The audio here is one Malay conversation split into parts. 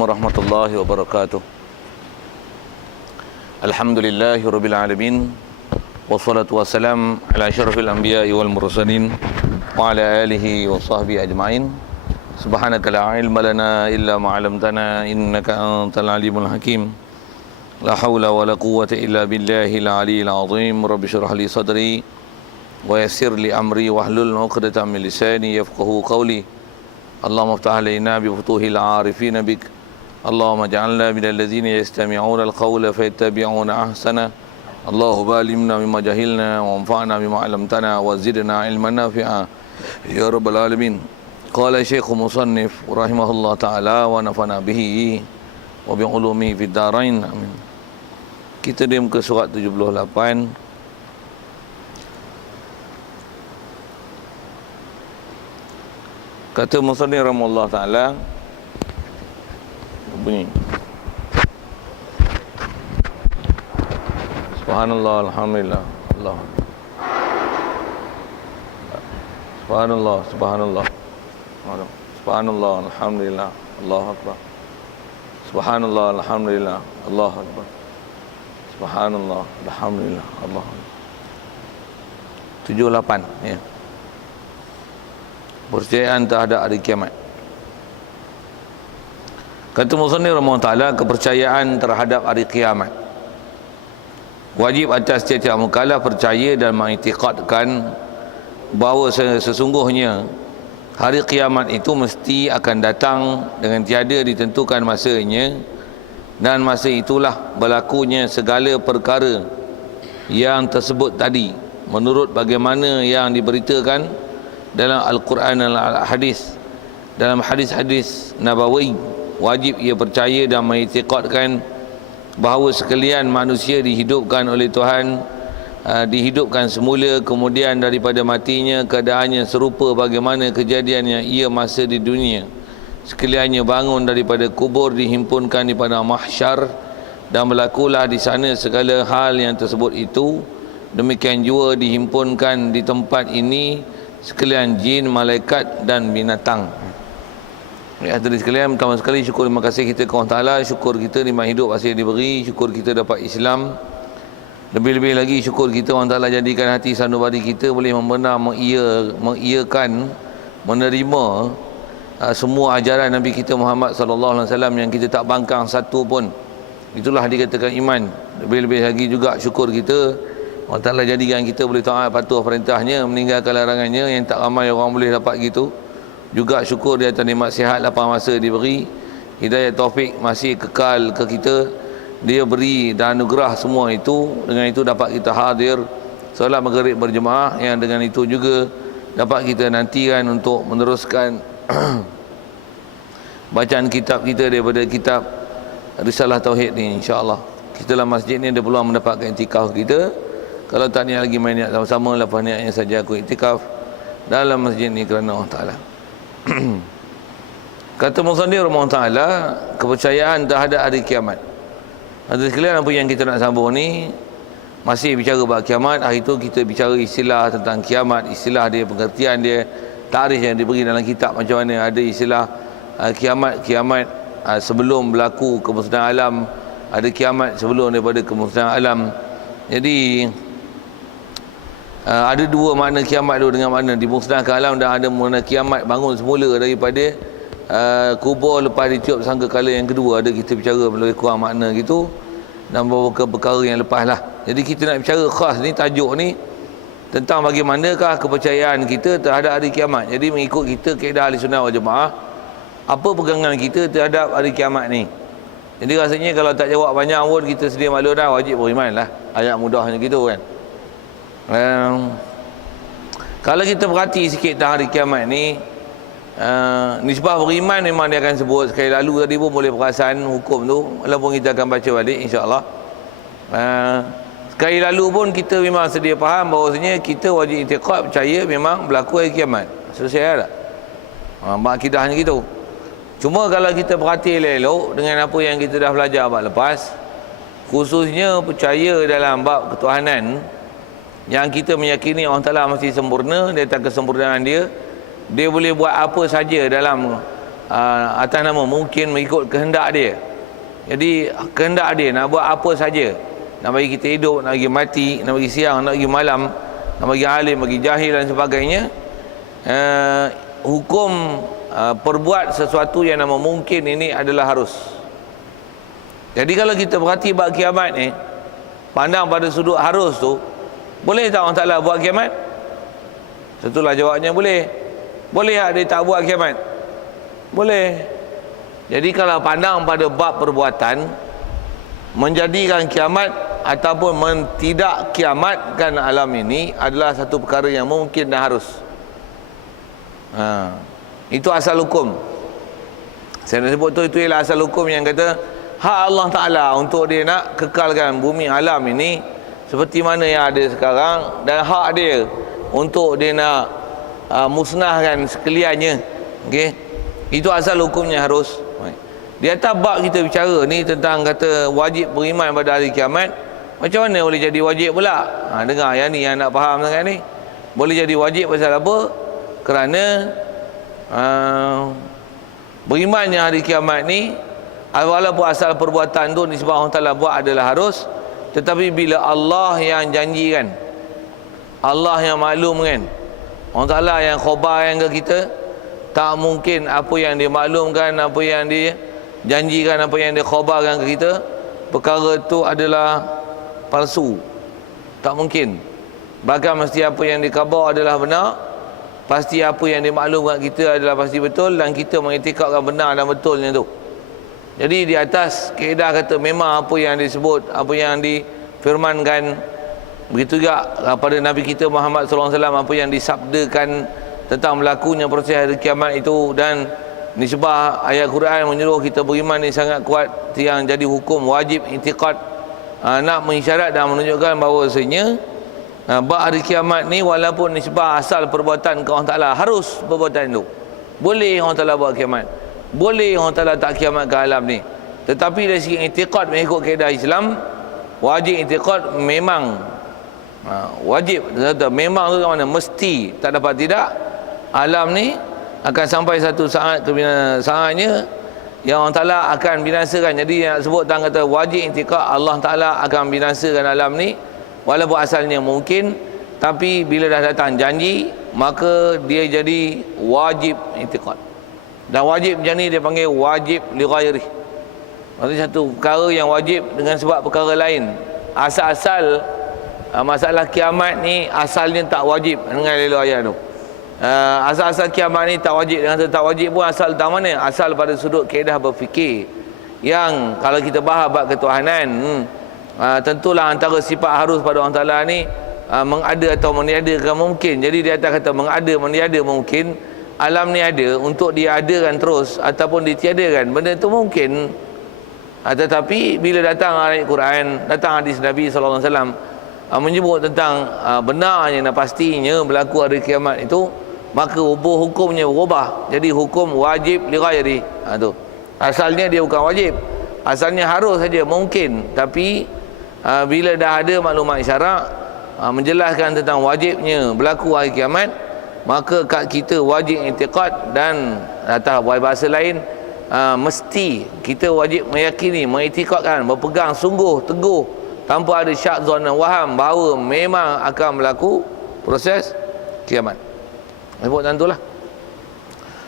warahmatullahi wabarakatuh. Alhamdulillahirabbil alamin. Wassalatu wassalam ala asyrafil anbiya'i wal mursalin wa ala alihi wa sahbihi ajma'in. Subhanaka la ilma lana illa ma 'allamtana innaka antal alimul hakim. La haula wa la quwwata illa billahil aliyyil azim. Rabbi shrah li sadri wa yassir li amri wahlul 'uqdatam min lisani yafqahu qawli. Allahumma iftah alaina bi futuhil 'arifin bik. Allahumma ja'alna minal ladzina yastami'una al-qawla fayattabi'una ahsana. Allahumma alimna mimma jahilna wa anfa'na bima 'allamtana wa zidna ilman nafi'a ya rabbal alamin. Qala Syekh Musannif rahimahullah taala wa nafa'na bihi wa bi ulumihi fid dharain. Amin. Kita di muka surat 78. Kata Musannif rahimahullah taala bunyi Subhanallah, alhamdulillah, Allah. Subhanallah, subhanallah. Subhanallah, alhamdulillah, Allahu akbar. Subhanallah, alhamdulillah, Allahu akbar. Subhanallah, alhamdulillah, Allahu akbar. 78 ya. Percayaan terhadap hari kiamat. Kata Musannif rahimahullah taala, kepercayaan terhadap hari kiamat wajib atas setiap mukallaf percaya dan mengiktikadkan bahawa sesungguhnya hari kiamat itu mesti akan datang dengan tiada ditentukan masanya, dan masa itulah berlakunya segala perkara yang tersebut tadi menurut bagaimana yang diberitakan dalam Al-Quran dan Al-Hadis. Dalam hadis-hadis Nabawi, wajib ia percaya dan mengiktikadkan bahawa sekalian manusia dihidupkan oleh Tuhan, dihidupkan semula, kemudian daripada matinya keadaannya serupa bagaimana kejadiannya ia masa di dunia. Sekaliannya bangun daripada kubur, dihimpunkan di padang mahsyar, dan berlakulah di sana segala hal yang tersebut itu. Demikian juga dihimpunkan di tempat ini sekalian jin, malaikat dan binatang. Ya, hadirin sekalian, pertama sekali syukur, terima kasih kita kepada Allah Taala. Syukur kita nikmat hidup masih diberi, syukur kita dapat Islam. Lebih-lebih lagi syukur kita Allah Taala jadikan hati sanubari kita boleh membenar, mengiyakan, menerima semua ajaran Nabi kita Muhammad sallallahu alaihi wasallam yang kita tak bangkang satu pun. Itulah dikatakan iman. Lebih-lebih lagi juga syukur kita Allah Taala jadikan kita boleh taat patuh perintahnya, meninggalkan larangannya, yang tak ramai orang boleh dapat gitu. Juga syukur di atas nikmat sihat lapang masa diberi, hidayah taufik masih kekal ke kita, dia beri dan anugerah semua itu. Dengan itu dapat kita hadir solat maghrib berjemaah, yang dengan itu juga dapat kita nantikan untuk meneruskan bacaan kitab kita daripada kitab Risalah Tauhid ni, insya-Allah. Kita dalam masjid ni ada peluang mendapatkan iktikaf kita. Kalau tak niat lagi main niat sama-sama, lepas niatnya saja aku iktikaf dalam masjid ni kerana Allah Taala. Kata Musannif rahimahullah taala, kepercayaan terhadap hari kiamat. Hadirin sekalian, apa yang kita nak sambung ni masih bicara bab kiamat. Hari itu kita bicara istilah tentang kiamat, istilah dia, pengertian dia, tarikh yang diberi dalam kitab macam mana. Ada istilah kiamat sebelum berlaku kemusnahan alam, ada kiamat sebelum daripada kemusnahan alam. Jadi ada dua makna kiamat tu, dengan makna dimusnahkan alam, dan ada makna kiamat bangun semula daripada kubur lepas ditiup sangkakala yang kedua. Ada kita bicara lebih kurang makna gitu, dan beberapa perkara yang lepas lah. Jadi kita nak bicara khas ni, tajuk ni tentang bagaimanakah kepercayaan kita terhadap hari kiamat. Jadi mengikut kita kaedah ahli sunnah wal jemaah, apa pegangan kita terhadap hari kiamat ni. Jadi rasanya kalau tak jawab banyak pun kita sedia malu dah, wajib beriman lah. Ayat mudahnya gitu kan. Kalau kita perhati sikit tentang hari kiamat ni, nisbah beriman memang dia akan sebut. Sekali lalu tadi pun boleh perasan hukum tu, walaupun kita akan baca balik insya-Allah. Sekali lalu pun kita memang sedia faham bahawasanya kita wajib i'tiqad, percaya memang berlaku hari kiamat. Selesai tak? Akidahnya gitu. Cuma kalau kita perhati elok dengan apa yang kita dah belajar bab lepas, khususnya percaya dalam bab ketuhanan, yang kita meyakini Allah Ta'ala masih sempurna, di atas kesempurnaan dia, dia boleh buat apa saja dalam atas nama mungkin mengikut kehendak dia. Jadi kehendak dia nak buat apa saja, nak bagi kita hidup, nak bagi mati, nak bagi siang, nak bagi malam, nak bagi alim, bagi jahil dan sebagainya. Hukum perbuat sesuatu yang nama mungkin ini adalah harus. Jadi kalau kita perhati bab kiamat ni, pandang pada sudut harus tu, boleh tak Allah Ta'ala buat kiamat? Itulah jawabnya boleh. Boleh tak dia tak buat kiamat? Boleh. Jadi kalau pandang pada bab perbuatan, menjadikan kiamat ataupun tidak kiamatkan alam ini adalah satu perkara yang mungkin dan harus. Itu asal hukum. Saya nak sebut tu, itu ialah asal hukum yang kata hak Allah Ta'ala untuk dia nak kekalkan bumi alam ini seperti mana yang ada sekarang, dan hak dia untuk dia nak musnahkan sekaliannya. Okey, itu asal hukumnya harus. Di atas bab kita bicara ni tentang kata wajib beriman pada hari kiamat, macam mana boleh jadi wajib pula? Dengar yang ni yang nak faham sangat ni. Boleh jadi wajib pasal apa? Kerana berimannya hari kiamat ni, walaupun asal perbuatan tu nisbah Allah Ta'ala buat adalah harus, tetapi bila Allah yang janjikan, Allah yang maklumkan, Allah Ta'ala yang khabarkan ke kita, tak mungkin apa yang dia maklumkan, apa yang dia janjikan, apa yang dia khabarkan ke kita, perkara itu adalah palsu. Tak mungkin. Bahkan mesti apa yang dikhabar adalah benar, pasti apa yang dimaklumkan kita adalah pasti betul, dan kita mengiktikadkan benar dan betulnya tu. Jadi di atas kaedah kata memang apa yang disebut, apa yang difirmankan, begitu juga pada Nabi kita Muhammad SAW, apa yang disabdakan tentang berlakunya proses hari kiamat itu, dan nisbah ayat Quran menyuruh kita beriman ni sangat kuat, yang jadi hukum wajib i'tiqad, nak mengisyarat dan menunjukkan bahawasanya bab hari kiamat ni walaupun nisbah asal perbuatan ke Allah Ta'ala harus perbuatan itu. Boleh Allah Ta'ala buat kiamat, boleh Allah Ta'ala tak kiamat ke alam ni, tetapi dari segi i'tiqad mengikut kaedah Islam, wajib i'tiqad memang wajib. Memang tu mana? Mesti, tak dapat tidak. Alam ni akan sampai satu saat saatnya yang Allah Ta'ala akan binasakan. Jadi yang sebut tentang kata wajib i'tiqad, Allah Ta'ala akan binasakan alam ni walaupun asalnya mungkin, tapi bila dah datang janji maka dia jadi wajib i'tiqad. Dan wajib macam ni dia panggil wajib li ghairi. Maksudnya satu perkara yang wajib dengan sebab perkara lain. Asal-asal masalah kiamat ni asalnya tak wajib dengan lelo ayat tu. Asal-asal kiamat ni tak wajib, dengan tak wajib pun asal dari mana? Asal pada sudut kaedah berfikir, yang kalau kita bahas bab ketuhanan, tentulah antara sifat harus pada Allah Ta'ala ni mengada atau meniadakan mungkin. Jadi di atas kata mengada meniada mungkin, alam ni ada untuk diadakan terus ataupun ditiadakan, benda itu mungkin. Tetapi bila datang ayat Quran, datang hadis Nabi SAW menyebut tentang benarnya dan pastinya berlaku hari kiamat itu, maka hukumnya berubah jadi hukum wajib li ghairi. Tu asalnya dia bukan wajib, asalnya harus saja, mungkin. Tapi bila dah ada maklumat isyarat menjelaskan tentang wajibnya berlaku hari kiamat, maka kat kita wajib i'tiqad, dan atas bahasa lain mesti kita wajib meyakini, mengiktikadkan, berpegang sungguh teguh tanpa ada syak, zon dan waham bahawa memang akan berlaku proses kiamat. Sebut tentulah.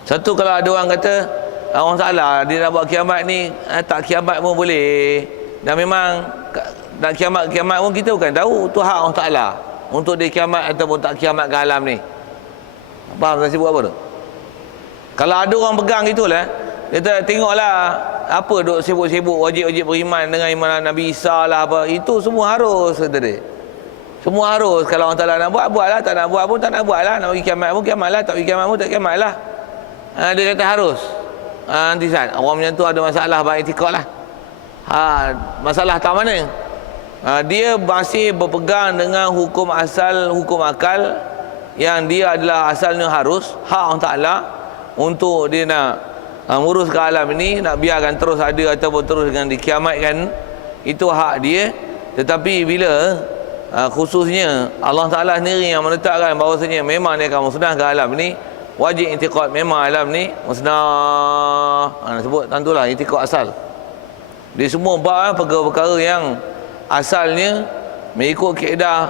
Satu, kalau ada orang kata Allah Ta'ala dia nak buat kiamat ni, tak kiamat pun boleh, dan memang nak kiamat pun kita bukan tahu, tu hak Allah Ta'ala untuk dia kiamat ataupun tak kiamat ke alam ni. Faham saya sibuk apa tu? Kalau ada orang pegang itulah, kita tengoklah apa duk sibuk-sibuk wajib-wajib beriman dengan iman Nabi Isa lah apa, itu semua harus, kata dia. Semua harus. Kalau Allah Ta'ala nak buat, buatlah. Tak nak buat pun tak nak buatlah. Nak pergi kiamat pun kiamatlah, tak pergi kiamat pun tak kiamatlah. Dia kata harus. Nanti Ustaz, orang macam tu ada masalah bab i'tiqad lah. Masalah tak mana? Dia masih berpegang dengan hukum asal, hukum akal, yang dia adalah asalnya harus, hak Allah Ta'ala untuk dia nak ngurus ke alam ini, nak biarkan terus ada ataupun terus dengan dikiamatkan, itu hak dia. Tetapi bila khususnya Allah Ta'ala sendiri yang menetapkan bahawasanya memang dia akan musnah ke alam ini, wajib i'tiqad memang alam ni musnah. Sebut tentulah i'tiqad asal. Dia semua bab perkara-perkara yang asalnya mengikut kaedah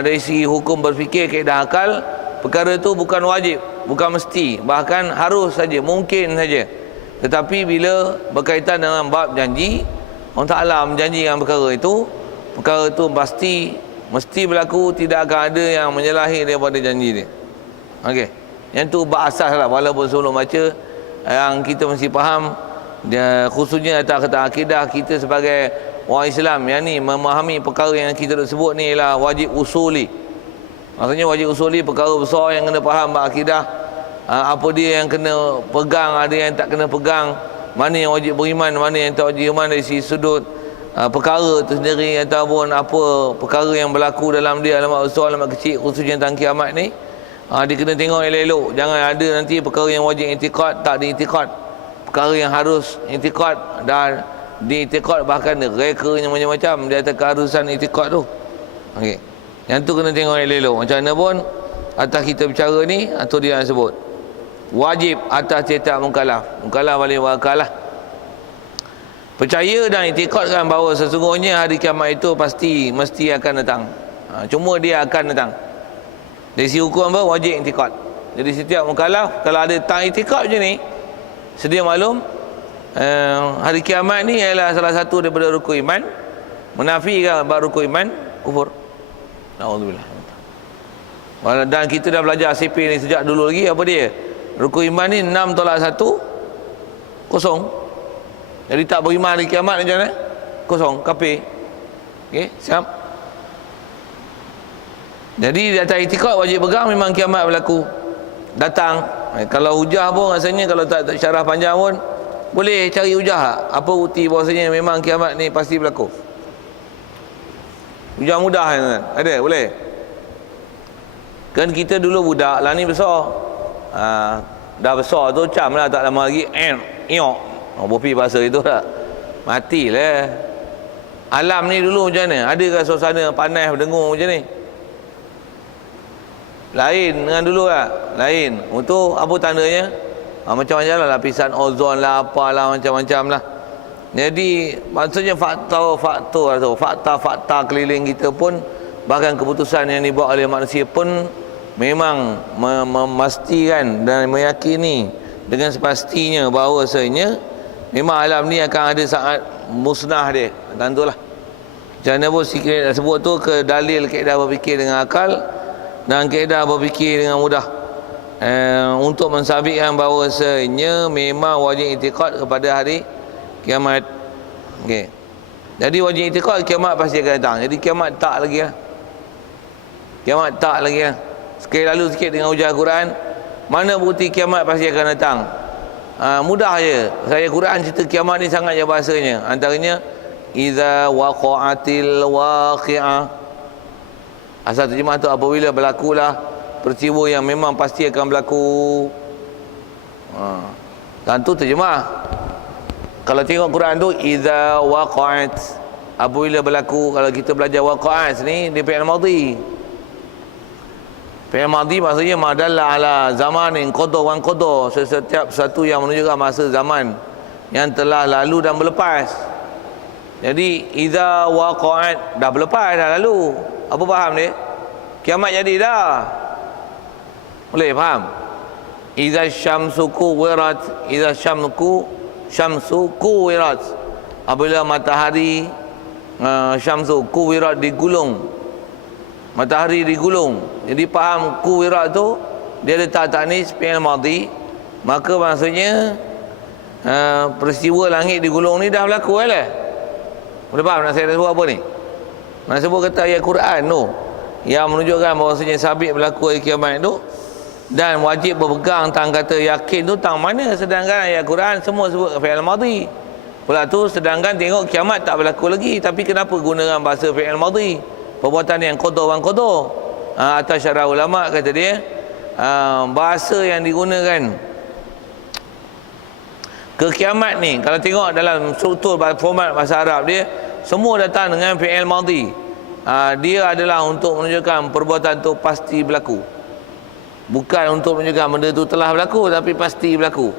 dari segi hukum berfikir, kaedah akal, perkara itu bukan wajib, bukan mesti, bahkan harus saja, mungkin saja. Tetapi bila berkaitan dengan bab janji, Allah Ta'ala menjanjikan perkara itu mesti berlaku, tidak akan ada yang menyalahi daripada janji dia. Okey. Yang tu bab asas lah, walaupun sebelum baca yang kita mesti faham dia, khususnya atas kata akidah kita sebagai orang Islam yang ni memahami perkara yang kita dah sebut ni ialah wajib usuli. Maksudnya wajib usuli perkara besar yang kena faham bab akidah. Apa dia yang kena pegang, ada yang tak kena pegang, mana yang wajib beriman, mana yang tak wajib beriman dari segi sudut perkara itu sendiri, ataupun apa perkara yang berlaku dalam dia, alamat besar, alamat kecil, khususnya tentang kiamat ni. Dia kena tengok elok-elok, jangan ada nanti perkara yang wajib i'tiqad tak diiktikad, perkara yang harus i'tiqad dan diiktikad, bahkan rekanya macam-macam di atas keharusan i'tiqad tu. Okey, yang tu kena tengok elok-elok. Macam mana pun atas kita bicara ni, atau dia yang sebut wajib atas setiap mukallaf balik wakal lah, percaya dan i'tiqadkan bahawa sesungguhnya hari kiamat itu mesti akan datang. Cuma dia akan datang. Dari sisi hukum apa? Wajib i'tiqad. Jadi setiap mukallaf kalau ada tak i'tiqad je ni, sedia maklum hari kiamat ni ialah salah satu daripada rukun iman. Menafikan bab rukun iman, kufur. Naudzubillah. Dan kita dah belajar CP ni sejak dulu lagi. Apa dia? Rukun iman ni 6 tolak 1 kosong. Jadi tak beriman hari kiamat macam mana? Kosong, kafir. Okey, siap. Jadi di atas i'tiqad wajib pegang, memang kiamat berlaku, datang. Kalau hujah pun rasanya kalau tak syarah panjang pun boleh cari hujah apa bukti bahawasanya memang kiamat ni pasti berlaku. Hujah mudah kan? Ada? Boleh? Kan kita dulu budak lah ni besar. Dah besar tu cam lah, tak lama lagi bopi bahasa itu tak matilah. Alam ni dulu macam mana? Adakah suasana panas berdengung macam ni? Lain dengan dulu lah, lain. Untuk apa tandanya? Macam-macam lah, lapisan ozon lah, apalah, macam-macam lah. Jadi maksudnya fakta keliling kita pun, bahkan keputusan yang dibuat oleh manusia pun memang memastikan dan meyakini dengan sepastinya bahawasanya memang alam ni akan ada saat musnah dia. Tentulah. Macam mana pun sikit sebut tu ke dalil kaedah berfikir dengan akal dan kaedah berfikir dengan mudah untuk mensabitkan bahawasanya memang wajib i'tiqad kepada hari kiamat. Okey. Jadi wajib i'tiqad kiamat pasti akan datang. Jadi kiamat tak lagi lah. Kiamat tak lagi lah. Sekali lalu sikit dengan hujah Quran, mana bukti kiamat pasti akan datang? Mudah je. Saya Quran cerita kiamat ni sangat je bahasanya. Antaranya iza waqa'atil waqi'ah. Asal terjemah tu apabila berlakulah peristiwa yang memang pasti akan berlaku. Dan tu terjemah. Kalau tengok Quran tu iza waqa'at, apabila berlaku. Kalau kita belajar waqa'at ni di fi'il madhi. Fi'il madhi maksudnya madalla ala zamanin qada wa qada, setiap satu yang menunjukkan masa zaman yang telah lalu dan berlepas. Jadi iza waqa'at dah berlepas dah lalu. Apa faham dia? Kiamat jadi dah. Boleh faham? Iza syamsu kuwirat, iza syamsu kuwirat. Apabila matahari syamsu kuwirat digulung. Matahari digulung. Jadi faham kuwirat tu dia letak taknis fi'il madhi, maka maksudnya peristiwa langit digulung ni dah berlaku lah. Boleh faham nak saya sebut apa ni? Nak sebut kata ayat Quran tu yang menunjukkan bahawasanya sabit berlaku hari kiamat tu, dan wajib berpegang tang kata yakin tu tang mana, sedangkan ayat Quran semua sebut fi'il madhi. Pula tu sedangkan tengok kiamat tak berlaku lagi, tapi kenapa gunakan bahasa fi'il madhi, perbuatan yang qada wa qada? Atas syarah ulama kata dia bahasa yang digunakan ke kiamat ni, kalau tengok dalam struktur format bahasa Arab dia, semua datang dengan fi'il madhi. Dia adalah untuk menunjukkan perbuatan tu pasti berlaku. Bukan untuk menunjukkan benda tu telah berlaku, tapi pasti berlaku.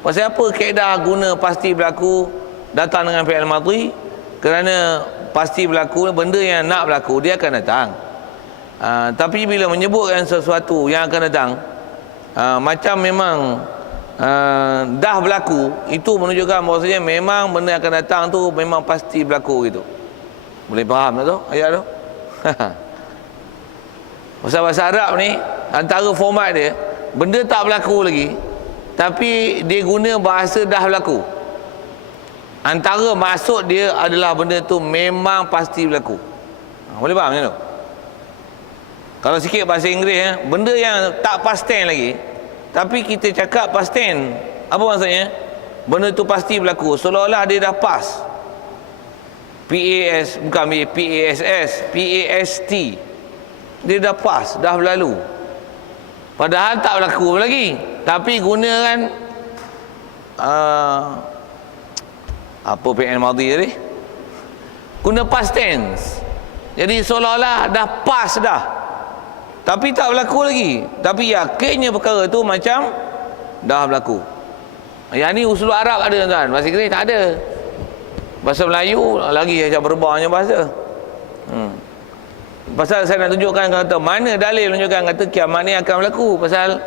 Pasal apa kaedah guna pasti berlaku datang dengan fi'il madhi? Kerana pasti berlaku, benda yang nak berlaku dia akan datang. Tapi bila menyebutkan sesuatu yang akan datang, macam memang dah berlaku, itu menunjukkan bahawasanya memang benda yang akan datang tu memang pasti berlaku gitu. Boleh faham tak tu ayat tu? Pasal bahasa Arab ni, antara format dia, benda tak berlaku lagi, tapi dia guna bahasa dah berlaku. Antara maksud dia adalah benda tu memang pasti berlaku. Boleh faham macam tu? Kalau sikit bahasa Inggeris, benda yang tak past tense lagi, tapi kita cakap past tense. Apa maksudnya? Benda tu pasti berlaku, seolah-olah dia dah pas. PAS, bukan PASS, PAST. Dia dah pas, dah berlalu. Padahal tak berlaku lagi, tapi gunakan apa fi'il madhi tadi? Guna past tense. Jadi seolah-olah dah pas dah, tapi tak berlaku lagi, tapi yakinnya perkara tu macam dah berlaku. Yang ni usul Arab ada tuan, bahasa Inggeris tak ada. Bahasa Melayu lagi macam berbahanya bahasa. Pasal saya nak tunjukkan, kata mana dalil menunjukkan kata kiamat ni akan berlaku. Pasal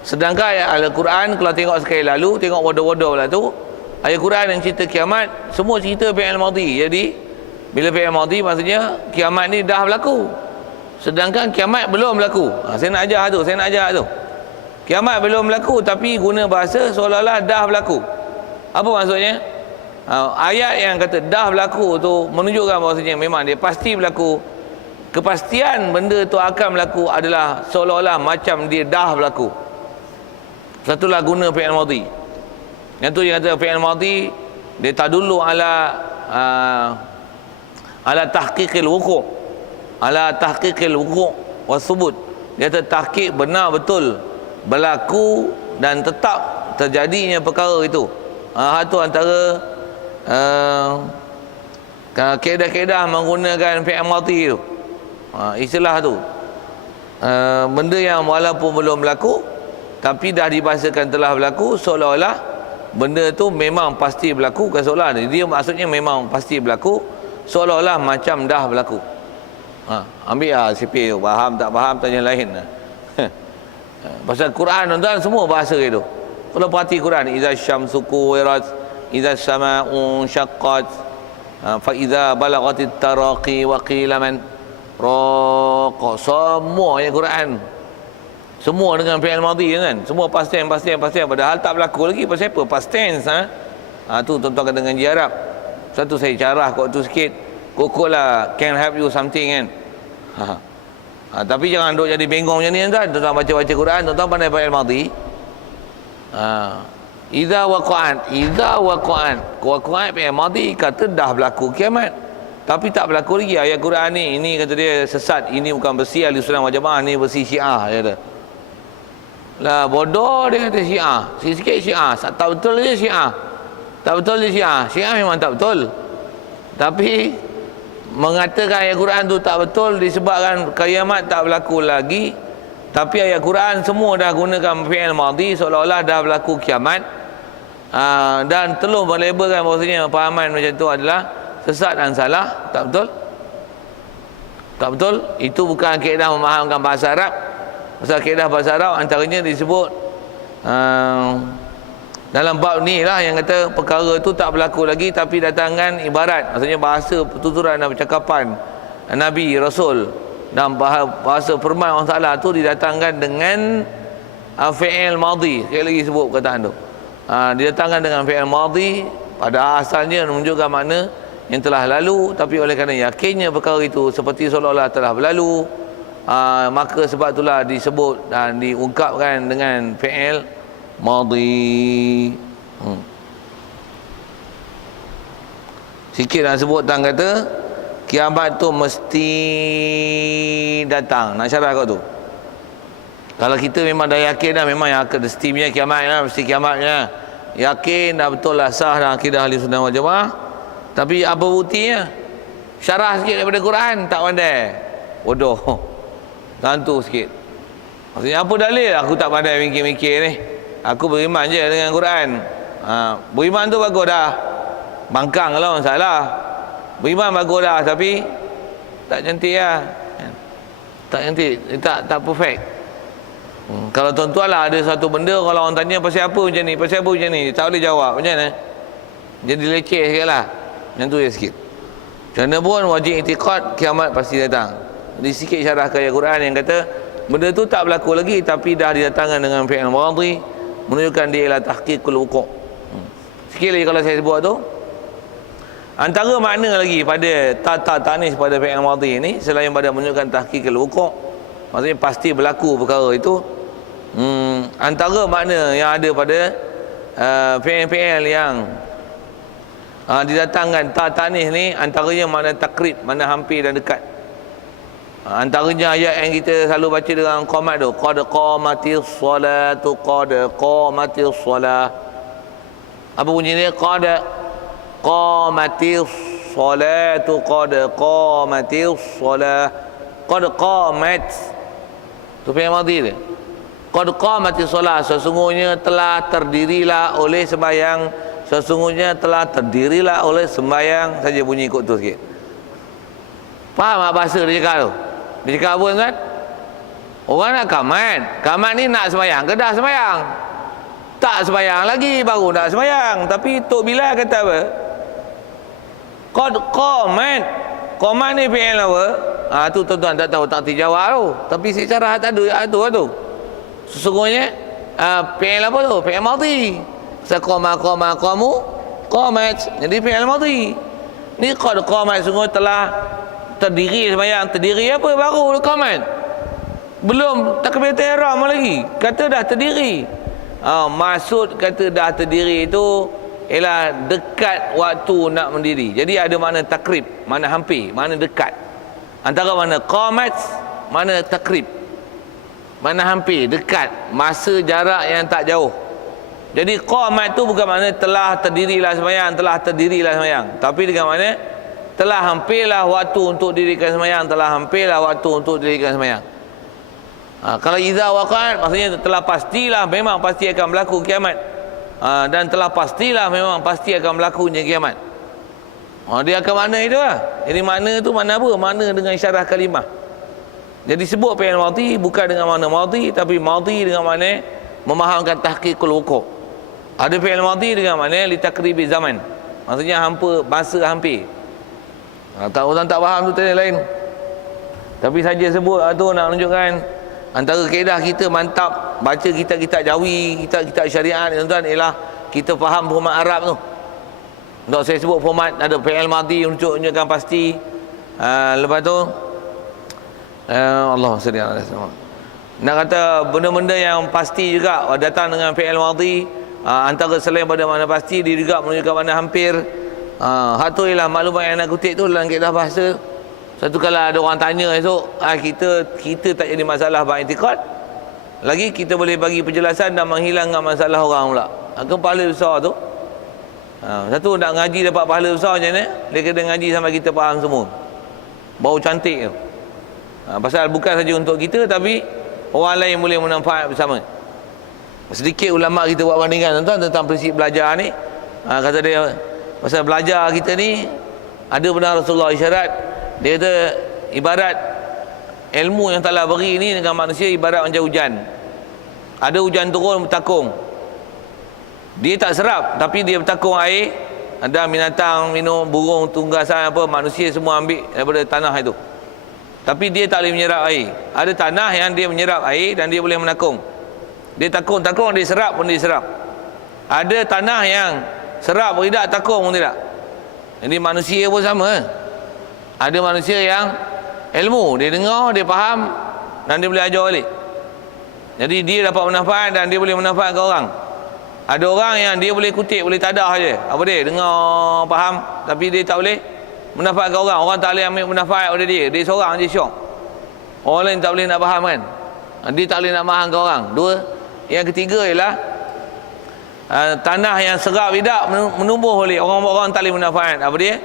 sedangkan ayat Al-Quran, kalau tengok sekali lalu, tengok bodoh-bodoh lah tu, ayat Quran yang cerita kiamat semua cerita fi'il madhi. Jadi bila fi'il madhi maksudnya kiamat ni dah berlaku, sedangkan kiamat belum berlaku. Saya nak ajar tu, kiamat belum berlaku, tapi guna bahasa seolah-olah dah berlaku. Apa maksudnya? Ayat yang kata dah berlaku tu menunjukkan bahawasanya memang dia pasti berlaku. Kepastian benda tu akan berlaku adalah seolah-olah macam dia dah berlaku. Satulah guna fi'il madhi. Yang tu dia kata fi'il madhi dia tadullu ala tahqiqil wuqu', ala tahqiqil wuqu' wasubut. Dia kata tahqiq benar betul berlaku dan tetap terjadinya perkara itu. Itu antara kaedah-kaedah menggunakan fi'il madhi tu. Istilah tu, benda yang walaupun belum berlaku tapi dah dibahasakan telah berlaku, seolah-olah benda tu memang pasti berlaku. Bukan seolah, dia maksudnya memang pasti berlaku, seolah-olah macam dah berlaku. Ambil CP tu, faham tak faham tanya lain. Pasal Quran tuan semua bahasa itu. Kalau perhati Quran, idza syamsu kuwirat, idza sama'u syaqqat, fa idza balagatit taraqi wa qila man raqa. Semua ayat Quran semua dengan fi'il madhi kan, semua past tense, padahal tak berlaku lagi. Pasal apa? Past tense. Tu tuan-tuan kena ngaji Arab. Satu saya carah kau tu sikit, kokoklah can help you something kan. Tapi jangan duk jadi bengong macam ni tuan. Tuan baca-baca Quran, tuan pandai fi'il madhi. Idza waqa'at fi'il madhi, kata dah berlaku kiamat, tapi tak berlaku lagi. Ayat Quran ni, ini kata dia sesat, ini bukan versi Ahlussunnah wal Jamaah, ni versi Syiah. Dia kata lah bodoh, dia kata Syiah, sikit Syiah, tak betul je Syiah, tak betul je Syiah memang tak betul, tapi mengatakan ayat Quran tu tak betul disebabkan kiamat tak berlaku lagi. Tapi ayat Quran semua dah gunakan fi'il madhi seolah-olah dah berlaku kiamat. Dan telah melabelkan bahawasanya pahaman macam tu adalah sesat dan salah. Tak betul, tak betul. Itu bukan kaedah memahamkan bahasa Arab. Pasal kaedah bahasa Arab antaranya disebut dalam bab ni lah, yang kata perkara tu tak berlaku lagi tapi datangkan ibarat, maksudnya bahasa pertuturan dan percakapan Nabi Rasul dan bahasa firman Allah Ta'ala tu didatangkan dengan fi'il madhi. Sekali lagi sebut perkataan tu, didatangkan dengan fi'il madhi, pada asalnya menunjukkan makna yang telah lalu, tapi oleh kerana yakinnya perkara itu seperti seolah-olah telah berlalu, maka sebab itulah disebut dan diungkapkan dengan fi'il madhi. Sikit nak sebut tentang kata kiamat tu mesti datang. Nak syarah kau tu. Kalau kita memang dah yakin dah, memang yang akan mestinya kiamat lah, mesti kiamatnya, yakin dah betul lah, sah dalam akidah Ahlussunnah wal Jamaah. Tapi apa buktinya? Syarah sikit daripada Quran tak pandai, bodoh, gantu sikit. Maksudnya apa dalil? Aku tak pandai mikir-mikir ni. Aku beriman je dengan Quran. Beriman tu bagus dah. Bangkang kalau masalah. Beriman bagus dah tapi tak cantik lah. Tak cantik, tak perfect. Kalau tuan-tuan lah ada satu benda, kalau orang tanya pasal apa macam ni, pasal apa macam ni, tak boleh jawab macam mana? Jadi leceh sikit lah. Yang tu je sikit. Macam mana pun wajib i'tiqad kiamat pasti datang. Jadi sikit syarah ayat Quran yang kata benda tu tak berlaku lagi tapi dah didatangkan dengan fi'il madhi menunjukkan dia ialah tahqiqul wuqu'. Sikit lagi kalau saya sebut tu, antara makna lagi pada tanis pada fi'il madhi ni selain pada menunjukkan tahqiqul wuqu', maksudnya pasti berlaku perkara itu, antara makna yang ada pada fi'il yang didatangkan tanis ni antaranya makna takrib, makna hampir dan dekat. Antaranya ayat yang kita selalu baca dengan qamat tu, qad qamatis salatu, qad qamatis salah. Apa bunyi dia? Qad qamatis salatu, qad qamatis salah. Qad qamat tu fi'il madhi dia. Qad qamatis salah, sesungguhnya telah terdirilah oleh sembahyang, sesungguhnya telah terdirilah oleh sembahyang. Saja bunyi ikut tu sikit. Faham tak bahasa dia cakap tu? Dia cakap apa kan? Orang nak kamat. Kamat ni nak sembahyang ke dah sembahyang? Tak sembahyang lagi, baru nak sembahyang. Tapi Tok Bilal kata apa? Qad qamat. Qamat ni fi'il apa? Tu tuan-tuan tak tahu, tak dijawab tu. Tapi secara tak ada tu. Sesungguhnya fi'il apa tu? Fi'il madhi. Saqama qamu qamat. Jadi fi'il madhi. Ni qad qamat, sungguh telah terdiri sembahyang. Terdiri apa? Baru qamat. Belum takbiratul ihram lagi. Kata dah terdiri. Maksud kata dah terdiri itu ialah dekat waktu nak mendiri. Jadi ada makna takrib, makna hampir, makna dekat. Antara makna qamat, makna takrib, makna hampir, dekat, masa jarak yang tak jauh. Jadi qamat tu bukan makna telah terdirilah sembahyang, telah terdirilah sembahyang, tapi dengan makna telah hampirlah waktu untuk dirikan sembahyang, telah hampirlah waktu untuk dirikan sembahyang. Kalau idza waqa'at maksudnya telah pastilah, memang pasti akan berlaku kiamat. Dan telah pastilah memang pasti akan berlakunya kiamat. Dia akan makna itu lah. Jadi makna tu makna apa? Makna dengan isyarah kalimah. Jadi sebut fi'il madhi bukan dengan makna madhi, tapi madhi dengan makna memahamkan tahqiqul wuqu'. Ada fi'il madhi dengan makna li takribi zaman. Maksudnya masa hampir. Tak, orang tak faham tu tadi lain. Tapi saja sebut tu nak menunjukkan antara kaedah kita mantap baca kitab-kitab Jawi, kitab-kitab syariat tuan-tuan ialah kita faham format Arab tu. Untuk saya sebut format ada fi'il madhi menunjukkan pasti. Lepas tu Allahumma salli ala Muhammad. Nak kata benda-benda yang pasti juga datang dengan fi'il madhi, antara selain pada makna pasti dia juga menunjukkan makna hampir. Hak tu ialah maklumat yang nak kutip tu dalam kaedah bahasa. Satu kali ada orang tanya esok, kita tak jadi masalah bab i'tiqad. Lagi kita boleh bagi penjelasan dan menghilangkan masalah orang pula. Pahala besar tu. Satu nak ngaji dapat pahala besar macam ni, dia kena ngaji sampai kita faham semua. Bau cantik tu. Pasal bukan saja untuk kita tapi orang lain boleh menampak bersama. Sedikit ulama kita buat bandingan tuan-tuan tentang prinsip belajar ni. Kata dia pasal belajar kita ni ada benar Rasulullah isyarat. Dia kata ibarat ilmu yang telah beri ni dengan manusia ibarat macam hujan. Ada hujan turun bertakung. Dia tak serap tapi dia bertakung air. Ada binatang minum, burung, tunggasan apa, manusia semua ambil daripada tanah itu. Tapi dia tak boleh menyerap air. Ada tanah yang dia menyerap air dan dia boleh menakung. Dia takung, dia serap pun dia serap. Ada tanah yang serap pun tidak, takung pun tidak. Jadi manusia pun sama. Ada manusia yang ilmu, dia dengar, dia faham dan dia boleh ajar balik. Jadi dia dapat manfaat dan dia boleh manfaatkan orang. Ada orang yang dia boleh kutip, boleh tadah je. Apa dia? Dengar, faham, tapi dia tak boleh manfaatkan orang. Orang tak boleh ambil manfaat pada dia. Dia seorang je syok. Orang lain tak boleh nak faham kan. Dia tak boleh nak fahamkan orang. Dua. Yang ketiga ialah tanah yang serap tidak menumbuh oleh orang-orang tak boleh manfaat. Apa dia?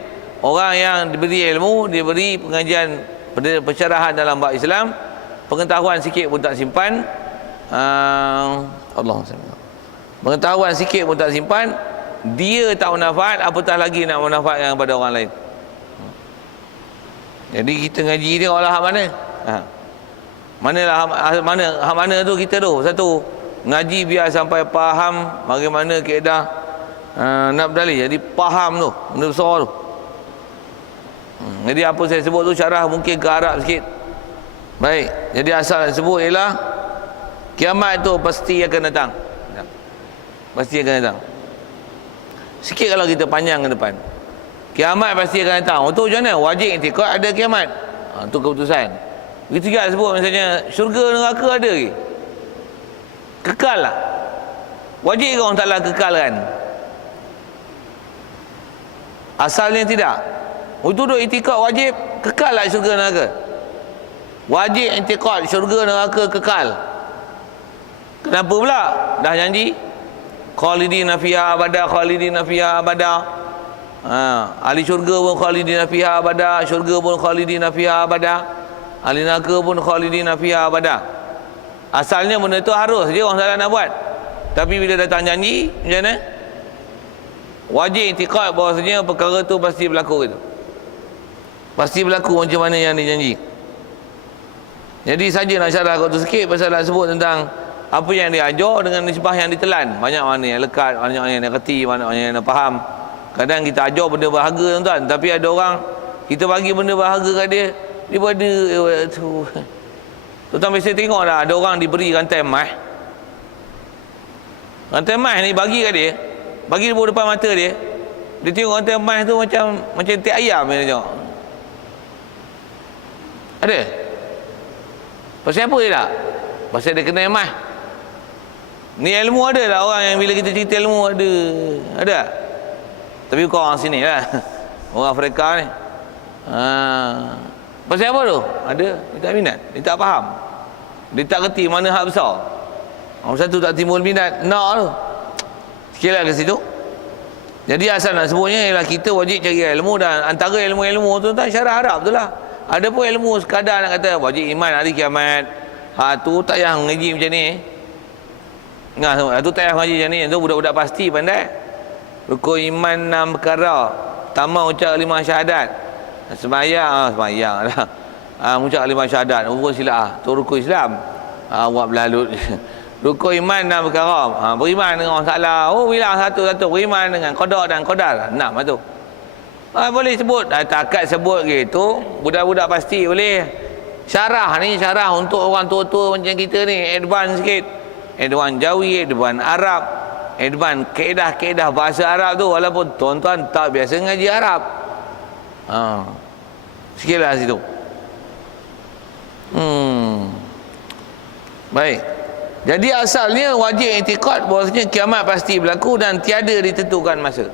Orang yang diberi ilmu, diberi pengajian, pencerahan dalam bab Islam, pengetahuan sikit pun tak simpan. Allah SWT. Pengetahuan sikit pun tak simpan, dia tak manfaat, apatah lagi nak manfaatkan kepada orang lain. Jadi kita ngaji ni Allah hak mana? Manalah hak mana tu kita tu. Satu, ngaji biar sampai faham bagaimana kaedah nak berdalil. Jadi faham tu, benda besar tu. Jadi apa saya sebut tu syarah mungkin ke Arab sikit. Baik, jadi asal yang sebut ialah kiamat tu pasti akan datang. Pasti akan datang. Sikit kalau kita panjang ke depan, kiamat pasti akan datang. Untuk macam mana? Wajib iktikad ada kiamat. Itu keputusan. Begitu juga sebut misalnya syurga neraka ada lagi. Kekal lah. Wajib ke orang Ta'ala kekalkan? Asalnya tidak. Untuk duk iktikad wajib kekal lah syurga neraka. Wajib iktikad syurga neraka kekal. Kenapa pula? Dah janji khalidina fiha abada, khalidina fiha abada. Ahli syurga pun khalidina fiha abada, syurga pun khalidina fiha abada, ahli neraka pun khalidina fiha abada. Asalnya benda tu harus je orang salah nak buat. Tapi bila datang janji, macam mana? Wajib iktikad bahawasanya perkara tu pasti berlaku gitu. Pasti berlaku macam mana yang dijanji. Jadi saja nak syarah kat tu sikit pasal nak sebut tentang apa yang dia ajar dengan nisbah yang ditelan. Banyak mana yang lekat, banyak mana yang nak kerti, banyak mana yang nak faham. Kadang kita ajar benda berharga tuan-tuan, tapi ada orang kita bagi benda berharga kat dia, dia pada tu. Tuan-tuan biasa tengok dah, ada orang diberi rantai emas. Rantai emas ni bagi kat dia, bagi di depan mata dia. Dia tengok rantai emas tu macam tiap ayam dia tengok. Ada? Pasal apa dia tak? Pasal dia kena emas. Ni ilmu ada tak orang yang bila kita cerita ilmu ada? Ada? Tapi kau orang sini lah. Orang Afrika ni. Pasal apa tu? Ada. Dia tak minat. Dia tak faham. Dia tak kerti mana hak besar. Orang satu tak timbul minat. Nak tu. Sikitlah ke situ. Jadi asal nak sebutnya ialah kita wajib cari ilmu, dan antara ilmu-ilmu tu tak syarah Arab tu lah. Ada pun ilmu sekadar nak kata wajib iman hari kiamat. Tu tak payah ngaji macam ni. Tu tak payah ngaji macam ni. Tu budak-budak pasti pandai. Rukun iman 6 perkara. Pertama ucap 5 syahadat. Sembahyang lah. Ucap 5 syahadat. Rukun silah. Tu rukun Islam. Buat belalut. Rukun iman 6 perkara. Beriman dengan orang salah. Bilang satu-satu. Beriman dengan qada dan qadar. 6 lah tu. Boleh sebut. Takat sebut gitu. Budak-budak pasti boleh. Syarah ni syarah untuk orang tua-tua macam kita ni. Advance sikit. Advance Jawi, advance Arab, advance kaedah-kaedah bahasa Arab tu. Walaupun tuan-tuan tak biasa ngaji Arab. Sikitlah situ. Baik. Jadi asalnya wajib i'tiqad bahawasanya kiamat pasti berlaku dan tiada ditentukan masa.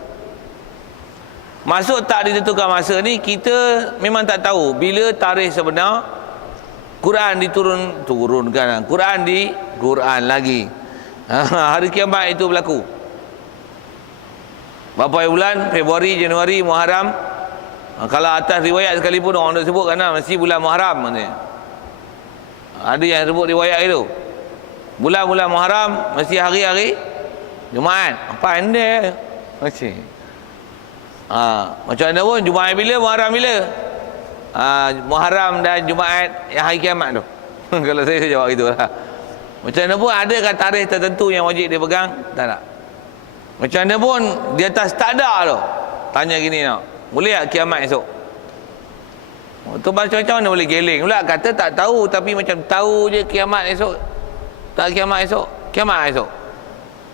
Maksud tak ditentukan masa ni, kita memang tak tahu bila tarikh sebenar Quran diturunkan. Quran lagi. Hari kiamat itu berlaku. Berapa bulan? Februari, Januari, Muharram. Kalau atas riwayat sekalipun orang nak sebut kerana mesti bulan Muharram maksudnya. Ada yang sebut riwayat itu. Bulan-bulan Muharram mesti hari-hari Jumaat. Apa anda? Macam macam mana pun Jumaat bila, Muharram bila? Muharram dan Jumaat yang hari kiamat tu. Kalau saya jawab itulah. Macam mana pun adakah tarikh tertentu yang wajib dia pegang? Tak. Macam mana pun di atas tak ada tu. Tanya gini tau. Boleh tak kiamat esok? Tu macam mana boleh geling pula kata tak tahu, tapi macam tahu je kiamat esok. Tak kiamat esok. Kiamat esok.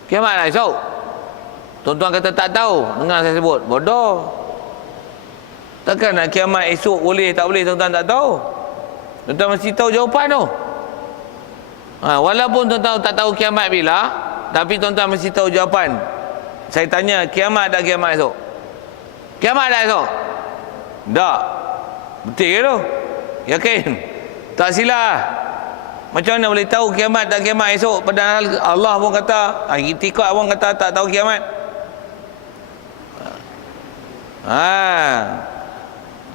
Kiamat lah esok. Tuan-tuan kata tak tahu. Dengar saya sebut. Bodoh. Takkan nak kiamat esok boleh tak boleh tuan-tuan tak tahu. Tuan-tuan mesti tahu jawapan tu. Walaupun tuan-tuan tak tahu kiamat bila, tapi tuan-tuan mesti tahu jawapan. Saya tanya, kiamat tak kiamat esok? Kiamat tak esok? Tak. Betul ke tu? Yakin? Tak silap. Macam mana boleh tahu kiamat tak kiamat esok? Padahal Allah pun kata, i'tiqad pun kata tak tahu kiamat.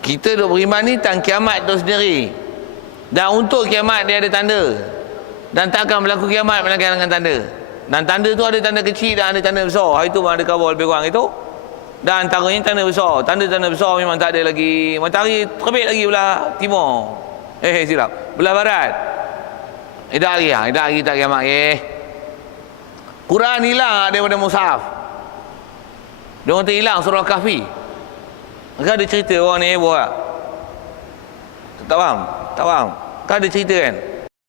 Kita duk beriman ni tentang kiamat tu sendiri. Dan untuk kiamat dia ada tanda. Dan takkan berlaku kiamat melainkan dengan tanda. Dan tanda tu ada tanda kecil dan ada tanda besar. Hari tu ada khabar lebih kurang itu. Dan antaranya tanda besar. Tanda-tanda besar memang tak ada lagi. Matahari terbit lagi belah timur. Silap. Belah barat. Dah hari tak kiamat. Quran hilang daripada mushaf. Dia orang terhilang surah Kahfi. Kan ada cerita orang ni heboh tak? Tak faham? Tak faham? Kan ada cerita kan?